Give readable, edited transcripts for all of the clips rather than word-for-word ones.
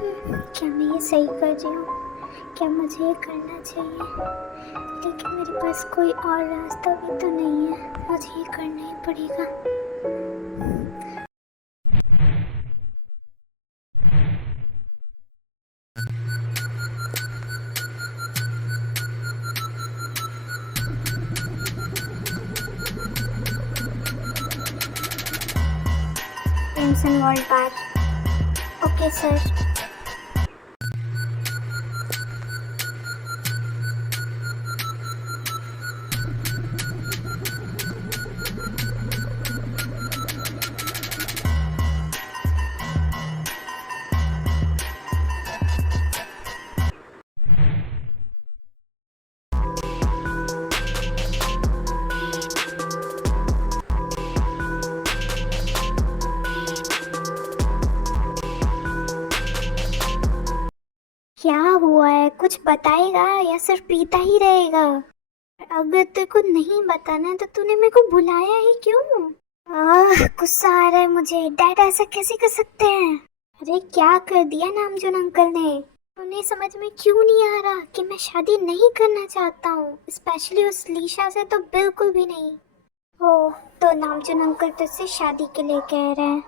क्या मैं ये सही कर रही हूँ? क्या मुझे ये करना चाहिए? लेकिन मेरे पास कोई और रास्ता भी तो नहीं है, मुझे ये करना ही पड़ेगा। Crimson world bar. Okay sir. क्या हुआ है? कुछ बताएगा या सिर्फ पीता ही रहेगा? अगर तेरे को नहीं बताना है तो तूने मेरे को बुलाया ही क्यों? गुस्सा आ रहा है मुझे। डैड ऐसा कैसे कर सकते हैं? अरे क्या कर दिया नामजोन अंकल ने? उन्हें समझ में क्यों नहीं आ रहा कि मैं शादी नहीं करना चाहता हूँ, स्पेशली उस लीशा से तो बिल्कुल भी नहीं। ओह, तो नामजोन अंकल तुझसे शादी के लिए कह रहे हैं?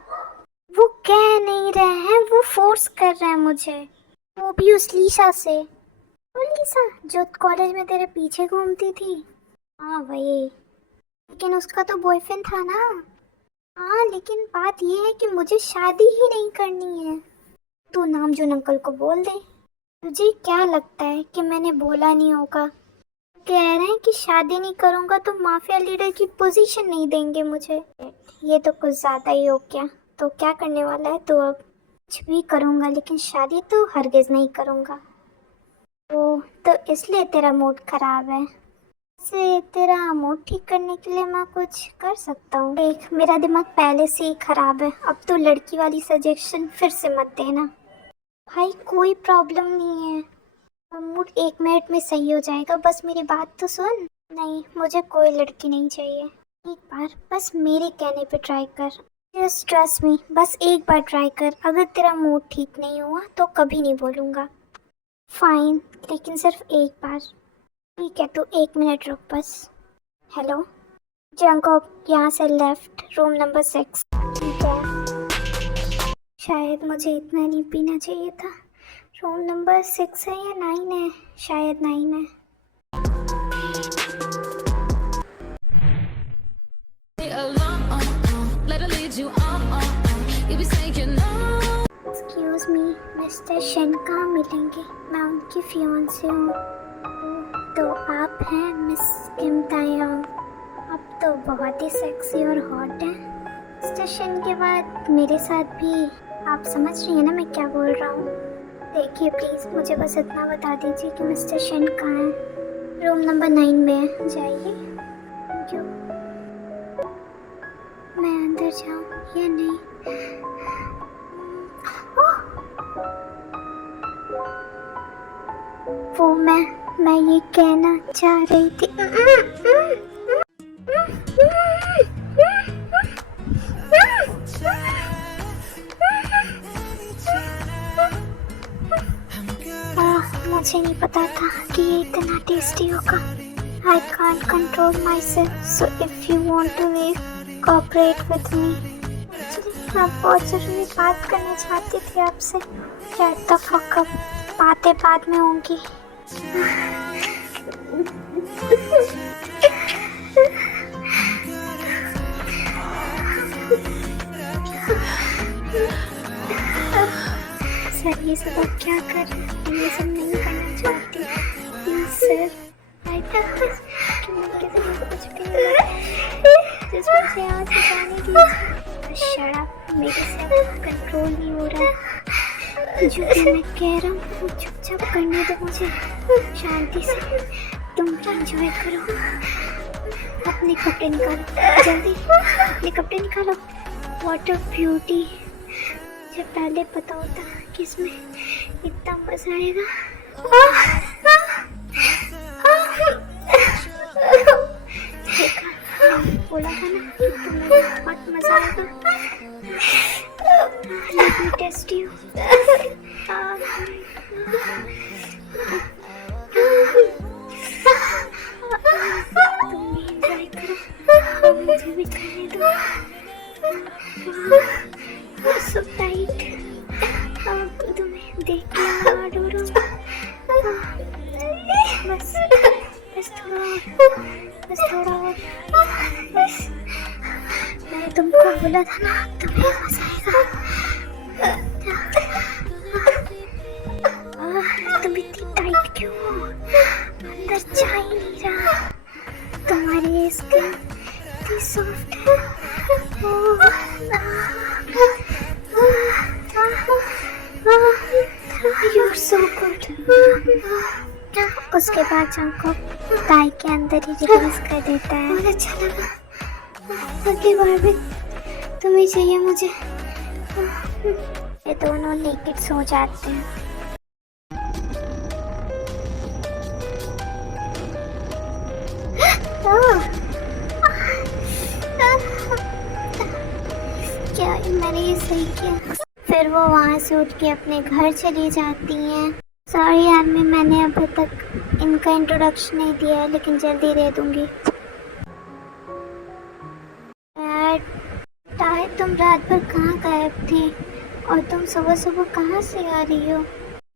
वो कह नहीं रहे हैं, वो फोर्स कर रहे हैं मुझे, वो भी उस लीशा से। वो लीशा जो कॉलेज में तेरे पीछे घूमती थी? हाँ वही। लेकिन उसका तो बॉयफ्रेंड था ना। हाँ लेकिन बात ये है कि मुझे शादी ही नहीं करनी है। तू नामजोन अंकल को बोल दे। तुझे क्या लगता है कि मैंने बोला नहीं होगा? कह रहे हैं कि शादी नहीं करूंगा तो माफिया लीडर की पोजीशन नहीं देंगे मुझे। ये तो कुछ ज्यादा ही हो गया। तो क्या करने वाला है तू अब? कुछ भी करूंगा लेकिन शादी तो हरगिज नहीं करूंगा। तो इसलिए तेरा मूड खराब है? से तेरा मूड ठीक करने के लिए मैं कुछ कर सकता हूँ। देख, मेरा दिमाग पहले से ही खराब है, अब तो लड़की वाली सजेशन फिर से मत देना। भाई कोई प्रॉब्लम नहीं है, मूड 1 मिनट में सही हो जाएगा, बस मेरी बात तो सुन। नहीं, मुझे कोई लड़की नहीं चाहिए। एक बार बस मेरे कहने पे ट्राई कर। जस्ट ट्रस्ट मी, बस एक बार ट्राई कर। अगर तेरा मूड ठीक नहीं हुआ तो कभी नहीं बोलूँगा। फाइन, लेकिन सिर्फ एक बार। ठीक है, तो 1 मिनट रुक बस। हेलो जंकॉक, यहाँ से लेफ्ट, रूम नंबर 6। ठीक है। शायद मुझे इतना नहीं पीना चाहिए था। रूम नंबर 6 है या 9 है? शायद 9 है। एक्सक्यूज मी, मिस्टर शेन कहाँ मिलेंगे? मैं उनकी फियांसे हूँ। तो आप हैं मिस किम तायोंग? अब तो बहुत ही सेक्सी और हॉट है। स्टेशन के बाद मेरे साथ भी। आप समझ रही हैं ना मैं क्या बोल रहा हूँ? देखिए प्लीज़, मुझे बस इतना बता दीजिए कि मिस्टर शेन कहाँ है। रूम नंबर 9 में है, जाइए। Thank you. मैं अंदर जाऊँ या नहीं? वो मैं ये कहना चाह रही थी। मुझे नहीं पता था कि ये इतना टेस्टी होगा। I can't control myself, so if you want to leave, cooperate with me. Actually, मैं बहुत जरूरी बात करना चाहती थी आपसे। Shut the fuck up, बातें बाद में होंगी। सर ये सब आप क्या कर रहे हैं? ये सब नहीं करना चाहती। प्लीज सर, कि मैं किसी को कुछ भी जिस मुझे यहाँ से जाने दीजिए। शराब मेरे से कंट्रोल नहीं हो रहा। जो भी मैं कह रहा हूँ वो चुपचाप करने दो मुझे, शांति से। तुम एंजॉय करो। अपने कपड़े निकालो, जल्दी अपने कपड़े निकालो। What a beauty. मुझे पहले पता होता कि इसमें इतना मजा आएगा। बोला था ना कि तुम्हें बहुत मजा आएगा। मैं टेस्टी हूँ। तुम भी एंजॉय करो, मुझे भी करने दो। सो टाइट, अब तुम्हें देख के हार्ड हो रहा हूँ। बस बस थोड़ा और, बस थोड़ा और। मैंने तुमको बोला था ना, तुम्हें मजा आएगा। तुम इतनी टाइट क्यों हो? अंदर जा ही नहीं रहा। तुम्हारी स्किन इतनी सॉफ्ट है। You're so good. उसके बाद चंको टाई के अंदर ही रिलीज कर देता है। बहुत अच्छा लगा। अगली बार भी तुम्हें चाहिए मुझे। ये दोनों नेकेड सो जाते हैं। क्या मैंने ये सही किया? फिर वो वहाँ से उठ के अपने घर चली जाती हैं। सॉरी आदमी, मैंने अभी तक इनका इंट्रोडक्शन नहीं दिया है, लेकिन जल्दी दे दूंगी। ताहे, तुम रात भर कहाँ गायब थे और तुम सुबह सुबह कहाँ से आ रही हो?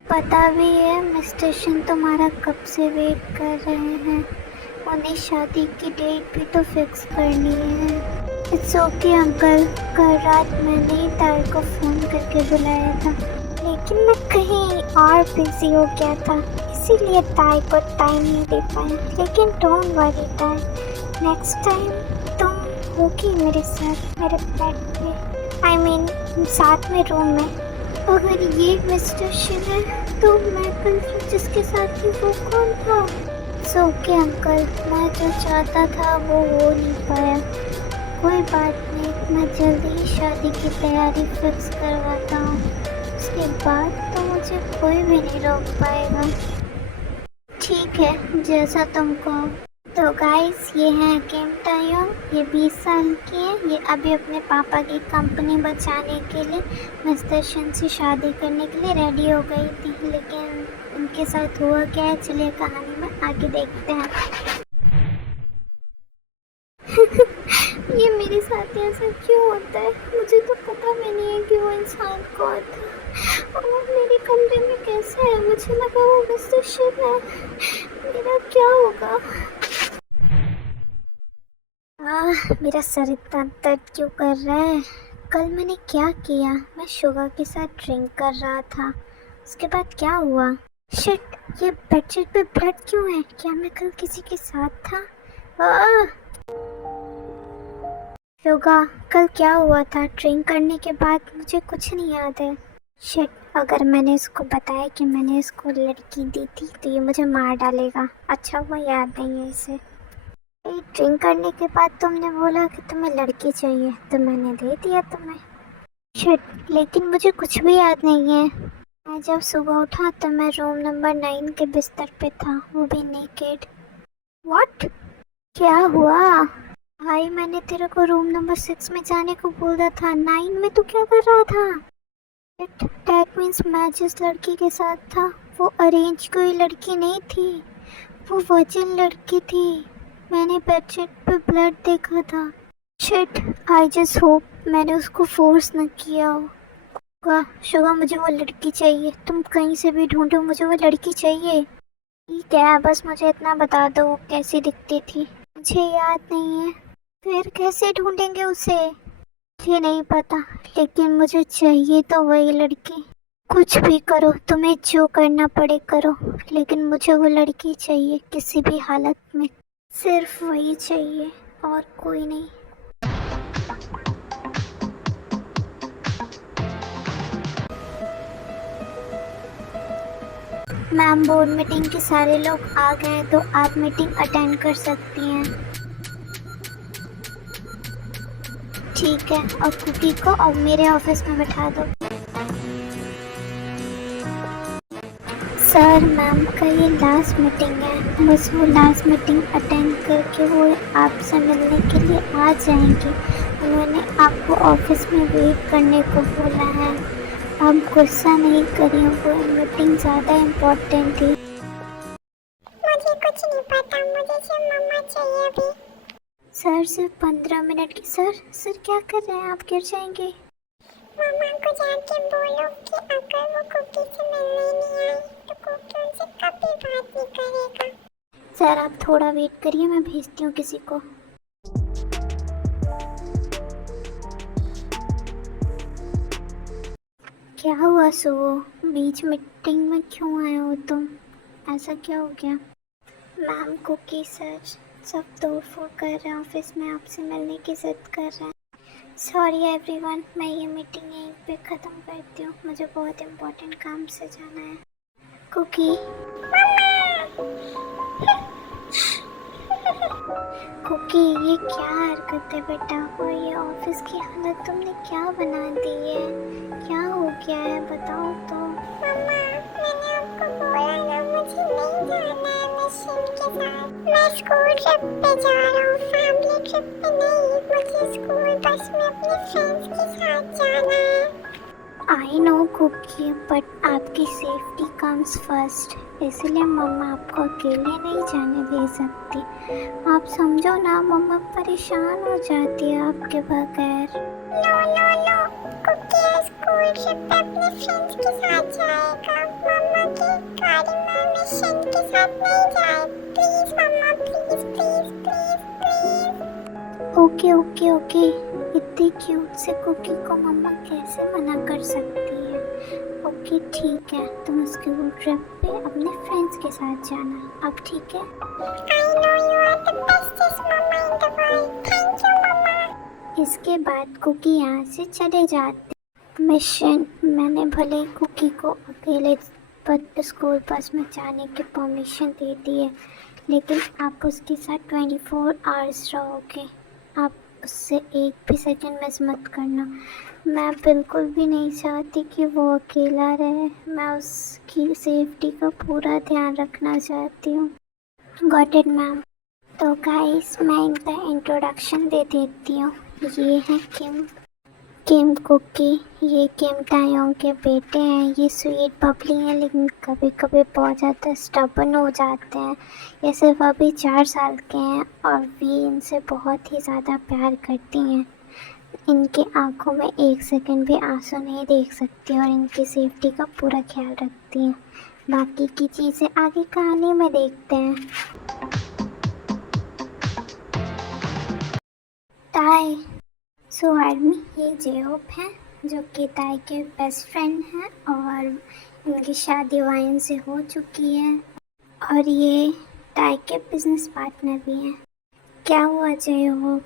पता भी है मिस्टर शिन तुम्हारा कब से वेट कर रहे हैं। उन्हें शादी की डेट भी तो फिक्स करनी है। इट्स ओके अंकल, कल रात मैंने ही ताई को फ़ोन करके बुलाया था, लेकिन मैं कहीं और बिजी हो गया था, इसीलिए ताई को टाइम नहीं दे पाया। लेकिन डोंट वरी ताई, नेक्स्ट टाइम तुम होगी मेरे साथ, मेरे बेड पे, आई मीन साथ में रूम में। अगर ये मिस्टर शिन है तो मैं कल जिसके साथ थी वो कौन था? इट्स ओके अंकल, मैं जो चाहता था वो हो नहीं पाया। कोई बात नहीं, मैं जल्दी ही शादी की तैयारी फिक्स करवाता हूँ। उसके बाद तो मुझे कोई भी नहीं रोक पाएगा। ठीक है, जैसा तुम कहो। तो गाइस, ये हैं किम तायोंग, ये 20 साल की है। ये अभी अपने पापा की कंपनी बचाने के लिए मिस्टर शिन से शादी करने के लिए रेडी हो गई थी, लेकिन उनके साथ हुआ क्या है, चलिए कहानी में आगे देखते हैं। ये मेरे साथ ऐसा क्यों होता है? मुझे तो पता भी नहीं है कि वो इंसान कौन था और मेरे कमरे में कैसे है। मुझे लगा वो मिस्टर शिन है। मेरा क्या होगा? मेरा सर इतना दर्द क्यों कर रहा है? कल मैंने क्या किया? मैं शुगा के साथ ड्रिंक कर रहा था। उसके बाद क्या हुआ? शिट, ये बेडशीट पे ब्लड क्यों है? क्या मैं कल किसी के साथ था? शुगा, कल क्या हुआ था? ड्रिंक करने के बाद मुझे कुछ नहीं याद है। शिट, अगर मैंने इसको बताया कि मैंने इसको लड़की दी थी तो ये मुझे मार डालेगा। अच्छा हुआ याद नहीं है इसे। ड्रिंक करने के बाद तुमने बोला कि तुम्हें लड़की चाहिए तो मैंने दे दिया तुम्हें। शिट, लेकिन मुझे कुछ भी याद नहीं है। मैं जब सुबह उठा तो मैं रूम नंबर 9 के बिस्तर पे था, वो भी नेकेड। व्हाट? क्या हुआ? भाई, मैंने तेरे को रूम नंबर 6 में जाने को बोला था, 9 में तू क्या कर रहा था? दैट मीन्स मैं जिस लड़की के साथ था वो अरेंज कोई लड़की नहीं थी, वो वर्जिन लड़की थी। मैंने बेडशीट पे ब्लड देखा था। शिट, आई जस्ट होप मैंने उसको फोर्स न किया हो। शुगा, मुझे वो लड़की चाहिए। तुम कहीं से भी ढूंढो, मुझे वो लड़की चाहिए। ठीक है, बस मुझे इतना बता दो वो कैसी दिखती थी। मुझे याद नहीं है। फिर कैसे ढूंढेंगे उसे? मुझे नहीं पता, लेकिन मुझे चाहिए तो वही लड़की। कुछ भी करो, तुम्हें जो करना पड़े करो, लेकिन मुझे वो लड़की चाहिए किसी भी हालत में। सिर्फ वही चाहिए और कोई नहीं। मैम, बोर्ड मीटिंग के सारे लोग आ गए तो आप मीटिंग अटेंड कर सकती हैं। ठीक है, और कुकी को अब मेरे ऑफिस में बैठा दो। सर, मैम का ये लास्ट मीटिंग है, बस वो लास्ट मीटिंग अटेंड करके वो आपसे मिलने के लिए आ जाएंगे। उन्होंने आपको ऑफिस में वेट करने को बोला है। अब गुस्सा नहीं करिए, वो मीटिंग ज़्यादा इम्पोर्टेंट थी। मुझे कुछ नहीं पता, मुझे सिर्फ मम्मा चाहिए अभी। सर सिर्फ 15 मिनट की। सर क्या कर रहे हैं आप? गिर जाएंगे। मम्मा को जाके बोलो कि अगर वो कुकी से मिलने नहीं आई तो कुकी उनसे कभी बात नहीं करेगा। सर आप थोड़ा वेट करिए, मैं भेजती हूँ किसी को। क्या हुआ सो? बीच मीटिंग में क्यों आए हो तुम? ऐसा क्या हो गया? मैम कुकी सर सब तोड़ फोड़ कर रहे हैं ऑफिस में, आपसे मिलने की जिद कर रहे हैं। सॉरी एवरीवन, मैं ये मीटिंग यहीं पे ख़त्म करती हूँ, मुझे बहुत इम्पोर्टेंट काम से जाना है। कुकी कुकी ये क्या हरकत है बेटा? और ये ऑफिस की हालत तुमने क्या बना दी है? क्या हो गया है बताओ तो। मम्मा मैंने आपको बोला ना, मुझे नहीं जाना है मिशन के साथ। मैं स्कूल ट्रिप पे जा रहा हूँ, फैमिली ट्रिप पे नहीं। मुझे स्कूल बस में अपने फ्रेंड्स के साथ जाना है। आई नो कुकी, बट आपकी सेफ्टी कम्स फर्स्ट, इसलिए मम्मा आपको अकेले नहीं जाने दे सकती। आप समझो ना, मम्मा परेशान हो जाती है आपके बगैर। No no no, Cookie school trip पे अपने फ्रेंड्स के साथ जाएगा। मम्मा की गाड़ी में मिशन के साथ नहीं जाए। Please mama, please please please please. Okay okay okay, इतनी क्यूट से कुकी को मम्मा कैसे मना कर सकती है? ओके ठीक है, तुम स्कूल ट्रिप पे अपने फ्रेंड्स के साथ जाना, अब ठीक है? I know you are the bestest mama in the world. Thank you मम्मा। इसके बाद कुकी यहाँ से चले जाते। मिशन मैंने भले ही कुकी को अकेले स्कूल बस में जाने की परमिशन दे दी है, लेकिन आप उसके साथ 24 आवर्स रहोगे। आप उससे एक भी सेकंड मिस मत करना। मैं बिल्कुल भी नहीं चाहती कि वो अकेला रहे, मैं उसकी सेफ्टी का पूरा ध्यान रखना चाहती हूँ। Got it ma'am. तो गाइस मैं इनका इंट्रोडक्शन दे देती हूँ। ये है किम कुकी, ये किम तायोंग के बेटे हैं। ये स्वीट बबली हैं, लेकिन कभी कभी बहुत ज़्यादा स्टबर्न हो जाते हैं। ये सिर्फ अभी 4 साल के हैं और वी इनसे बहुत ही ज़्यादा प्यार करती हैं। इनके आंखों में एक सेकंड भी आंसू नहीं देख सकती और इनकी सेफ्टी का पूरा ख्याल रखती हैं। बाकी की चीज़ें आगे कहानी में देखते हैं। ताई सो आर्मी, ये जेओप हैं जो कि ताई के बेस्ट फ्रेंड हैं और इनकी शादी वाइन से हो चुकी है, और ये ताई के बिजनेस पार्टनर भी हैं। क्या हुआ जेओप?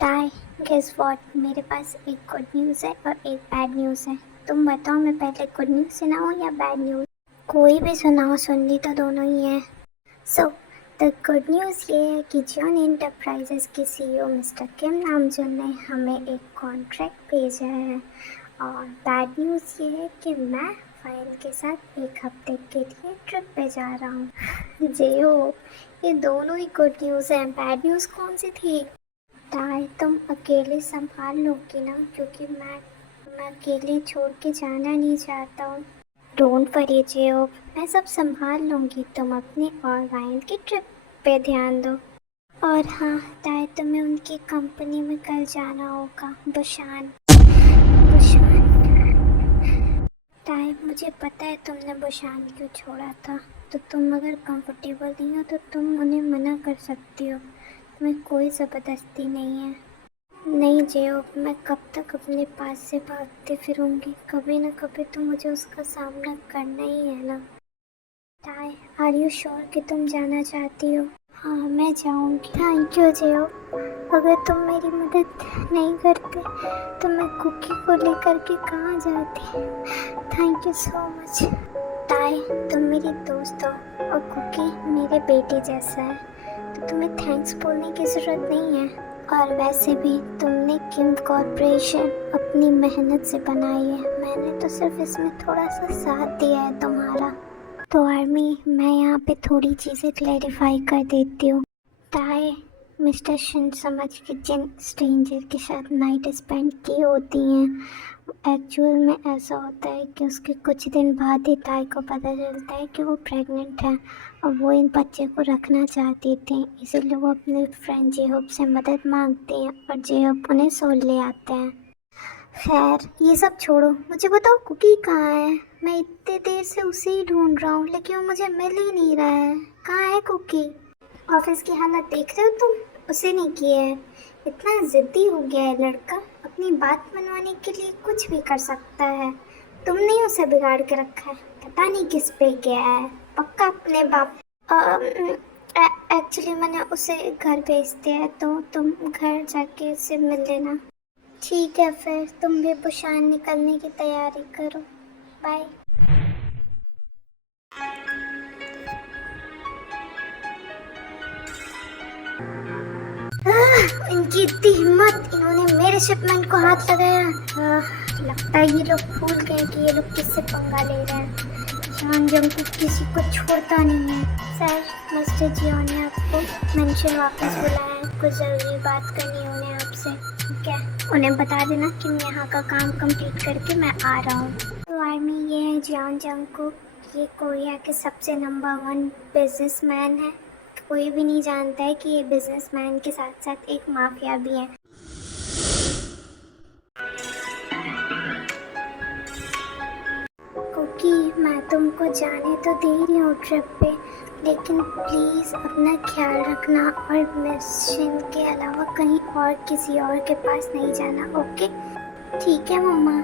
ताई गेस व्हाट, मेरे पास एक गुड न्यूज़ है और एक बैड न्यूज़ है। तुम बताओ, मैं पहले गुड न्यूज़ सुनाऊँ या बैड न्यूज़? कोई भी सुनाओ, सुन ली तो दोनों ही हैं। सो द गुड न्यूज़ ये है कि जॉन एंटरप्राइजेस के सीईओ मिस्टर किम नामजून ने हमें एक कॉन्ट्रैक्ट भेजा है। और बैड न्यूज़ ये है कि मैं फाइल के साथ एक हफ्ते के लिए ट्रिप पे जा रहा हूँ। जेओ, ये दोनों ही गुड न्यूज़ हैं, बैड न्यूज़ कौन सी थी? ताई तुम अकेले संभाल लोगी ना, क्योंकि मैं अकेले छोड़ के जाना नहीं चाहता हूँ। डोंट वरी जेओ, मैं सब संभाल लूँगी, तुम अपनी और वाइन की ट्रिप पे ध्यान दो। और हाँ ताई, तुम्हें उनकी कंपनी में कल जाना होगा, बुशान। ताई मुझे पता है तुमने बुशान क्यों छोड़ा था, तो तुम अगर कंफर्टेबल नहीं हो तो तुम उन्हें मना कर सकती हो, तुम्हें कोई ज़बरदस्ती नहीं है। नहीं जेओ, मैं कब तक अपने पास से भागती फिरूंगी? कभी ना कभी तो मुझे उसका सामना करना ही है ना। ताई आर यू श्योर कि तुम जाना चाहती हो? हाँ मैं जाऊंगी। थैंक यू जेओ, अगर तुम मेरी मदद नहीं करते तो मैं कुकी को लेकर के कहाँ जाती। Thank you so much. ताई तुम मेरी दोस्त हो और कुकी मेरे बेटे जैसा है, तो तुम्हें थैंक्स बोलने की ज़रूरत नहीं है। और वैसे भी तुमने किम कॉर्पोरेशन अपनी मेहनत से बनाई है, मैंने तो सिर्फ इसमें थोड़ा सा साथ दिया है तुम्हारा। तो आर्मी, मैं यहाँ पे थोड़ी चीज़ें क्लैरिफाई कर देती हूँ। ताई मिस्टर शिन समझ के जिन स्ट्रेंजर के साथ नाइट स्पेंड की होती हैं, एक्चुअल में ऐसा होता है कि उसके कुछ दिन बाद ही ताई को पता चलता है कि वो प्रेग्नेंट है और वो इन बच्चे को रखना चाहती थी। इसीलिए वो अपने फ्रेंड जेहब से मदद मांगती हैं और जेहब उन्हें सोल ले आते हैं। खैर ये सब छोड़ो, मुझे बताओ कुकी कहाँ है? मैं इतनी देर से उसे ही ढूंढ रहा हूँ लेकिन वो मुझे मिल ही नहीं रहा है। कहाँ है कुकी? ऑफिस की हालत देख रहे हो तुम? उसे नहीं किए है। इतना जिद्दी हो गया है लड़का, अपनी बात मनवाने के लिए कुछ भी कर सकता है। तुमने ही उसे बिगाड़ के रखा है, पता नहीं किस पे गया है, पक्का अपने बाप। एक्चुअली मैंने उसे घर भेज दिया है, तो तुम घर जाके उसे मिल लेना। ठीक है, फिर तुम भी बुशान निकलने की तैयारी करो। बाय। इनकी इतनी हिम्मत, इन्होंने मेरे शिपमेंट को हाथ लगाया। लगता है ये लोग भूल गए कि ये लोग किससे पंगा ले रहे हैं। शान जंगकुक किसी को छोड़ता नहीं है। सर, मिस्टर जियो ने आपको मेंशन वापस बुलाया है, कुछ ज़रूरी बात करनी है उन्हें आपसे। ठीक है, उन्हें बता देना कि मैं यहाँ का काम कंप्लीट करके मैं आ रहा हूँ। तो आर्मी, ये है जियोन जंगकुक, ये कोरिया के सबसे नंबर 1 बिजनेसमैन है। कोई भी नहीं जानता है कि ये बिजनेसमैन के साथ साथ एक माफिया भी है। कुकी, मैं तुमको जाने तो दे रही हूँ ट्रिप पे, लेकिन प्लीज़ अपना ख्याल रखना और मिशन के अलावा कहीं और किसी और के पास नहीं जाना। ओके? ठीक है mumma,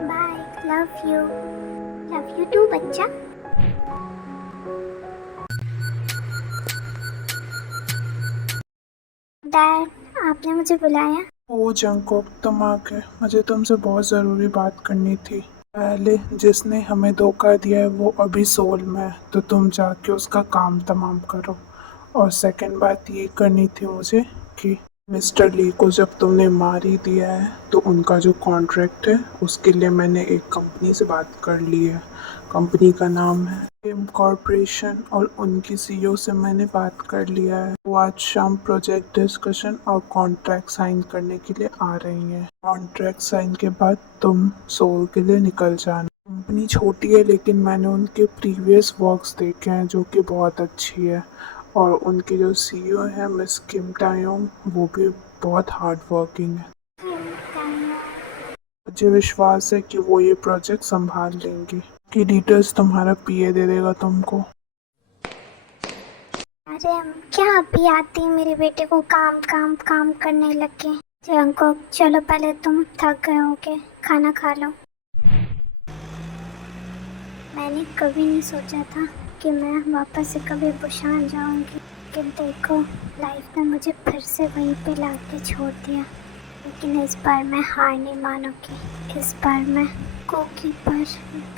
bye. Love you. Love you too बच्चा। डैड, आपने मुझे बुलाया? ओ जंगकोक, तुम आ गए। मुझे तुमसे बहुत ज़रूरी बात करनी थी। पहले जिसने हमें धोखा दिया है वो अभी सोल में है, तो तुम जाके उसका काम तमाम करो। और सेकंड बात ये करनी थी मुझे कि मिस्टर ली को जब तुमने मार ही दिया है तो उनका जो कॉन्ट्रैक्ट है उसके लिए मैंने एक कंपनी से बात कर ली है। कंपनी का नाम है किम कॉरपोरेशन और उनकी सीईओ से मैंने बात कर लिया है। वो आज शाम प्रोजेक्ट डिस्कशन और कॉन्ट्रैक्ट साइन करने के लिए आ रही हैं। कॉन्ट्रैक्ट साइन के बाद तुम सोल के लिए निकल जाना। कंपनी छोटी है लेकिन मैंने उनके प्रीवियस वर्क्स देखे हैं जो कि बहुत अच्छी है। और उनके जो सीईओ हैं मिस किम टायोंग, वो भी बहुत हार्ड वर्किंग है। मुझे विश्वास है कि वो ये प्रोजेक्ट संभाल लेंगी। की डिटेल्स तुम्हारा पीए दे देगा तुमको। अरे क्या अभी आती है, मेरे बेटे को काम काम काम करने लगे। जंगकुक, चलो पहले तुम थक गए होगे, खाना खा लो। मैंने कभी नहीं सोचा था कि मैं वापस से कभी बुशान जाऊंगी, लेकिन देखो लाइफ ने मुझे फिर से वहीं पे ला के छोड़ दिया। लेकिन इस बार मैं हार नहीं मानूंगी। इस बार मैं कुकी पर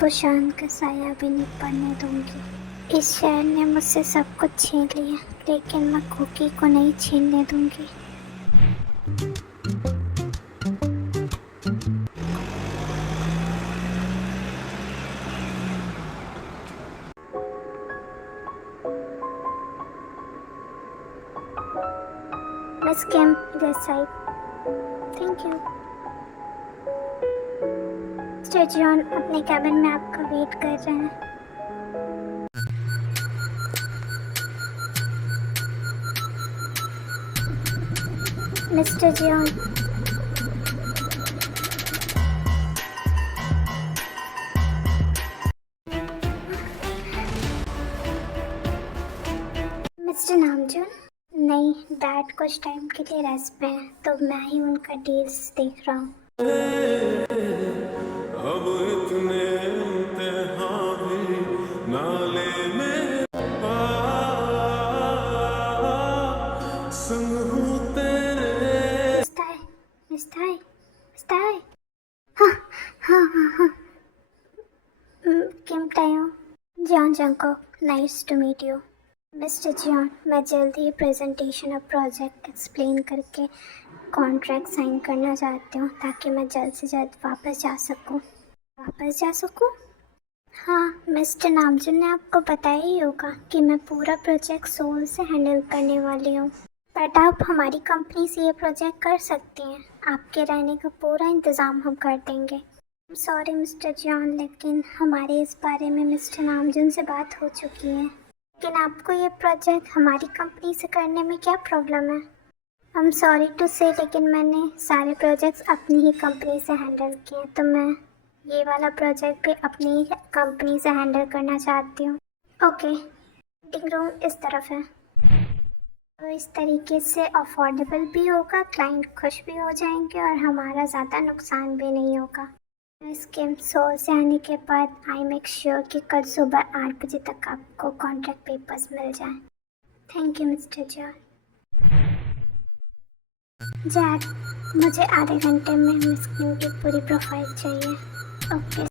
बुशान का साया भी नहीं पड़ने दूंगी। इस शहर ने मुझसे सब कुछ छीन लिया, लेकिन मैं कुकी को नहीं छीनने दूंगी। Miss Kim, this side. Thank you. Mister John अपने कैबिन में आपका वेट कर रहे हैं। Mister John, mister Namjoon. नहीं, डैड कुछ टाइम के लिए रेस्ट पे हैं, तो मैं ही उनका डील्स देख रहा हूँ। अब इतने इम्तिहान भी नाले में संग हूँ तेरे। मिस्टर मिस्टर मिस्टर, हाँ हाँ हाँ हाँ। Kim Tayo, John Jungkook, nice to meet you. Mister John, मैं जल्दी ही प्रेजेंटेशन और प्रोजेक्ट एक्सप्लेन करके कॉन्ट्रैक्ट साइन करना चाहती हूँ, ताकि मैं जल्द से जल्द वापस जा सकूँ। वापस जा सकूँ? हाँ, मिस्टर नामजून ने आपको बताया ही होगा कि मैं पूरा प्रोजेक्ट सोल से हैंडल करने वाली हूँ। बट आप हमारी कंपनी से ये प्रोजेक्ट कर सकती हैं, आपके रहने का पूरा इंतज़ाम हम कर देंगे। सॉरी मिस्टर जॉन, लेकिन हमारे इस बारे में मिस्टर नामजुन से बात हो चुकी है। लेकिन आपको ये प्रोजेक्ट हमारी कंपनी से करने में क्या प्रॉब्लम है? आई एम सॉरी टू से, लेकिन मैंने सारे प्रोजेक्ट्स अपनी ही कंपनी से हैंडल किए, तो मैं ये वाला प्रोजेक्ट भी अपनी ही कंपनी से हैंडल करना चाहती हूँ। ओके, मीटिंग रूम इस तरफ है। तो इस तरीके से अफोर्डेबल भी होगा, क्लाइंट खुश भी हो जाएंगे और हमारा ज़्यादा नुकसान भी नहीं होगा। इसके सोल से आने के बाद आई मेक श्योर कि कल सुबह 8 बजे तक आपको कॉन्ट्रैक्ट पेपर्स मिल जाएं। Thank you mister John. Jack, मुझे आधे घंटे में मिस किंग की पूरी प्रोफाइल चाहिए। ओके।